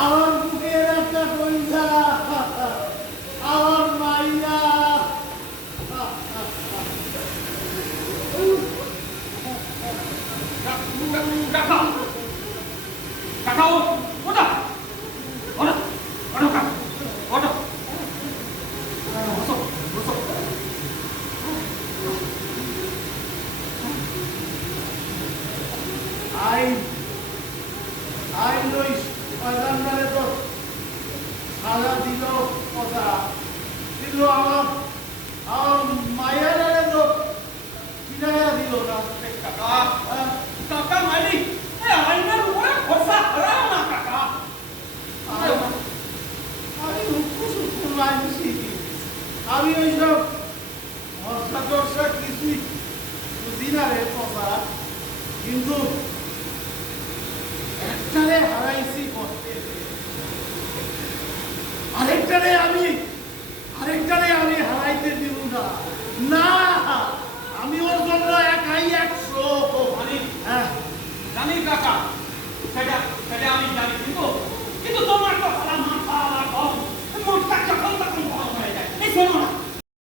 আমার বুকের একটা কইজা, আমার মাইয়া। কাকা কাকা ওটা ওটা ওটা কাকা ওটা বসো বসো আই লই শয়তানটারে তো সাজা দিল কথা, কিন্তু আমার মায়েরারে তো কিনারা দিল না। কাকা কাকা মাইরি আইনের উপরে ভরসা করাও না কাকা। আমি উৎকুসুকুর মানছি, আমি ওইসব ভরসা টরসা কিছুই বুঝি না রে কথা, কিন্তু একটারে হারাইছি করতে, আরেকটারে আমি হারাইতে দিব না। না, আমি ওর জন্য একাই 100। জানি কাকা, সেটা আমি জানি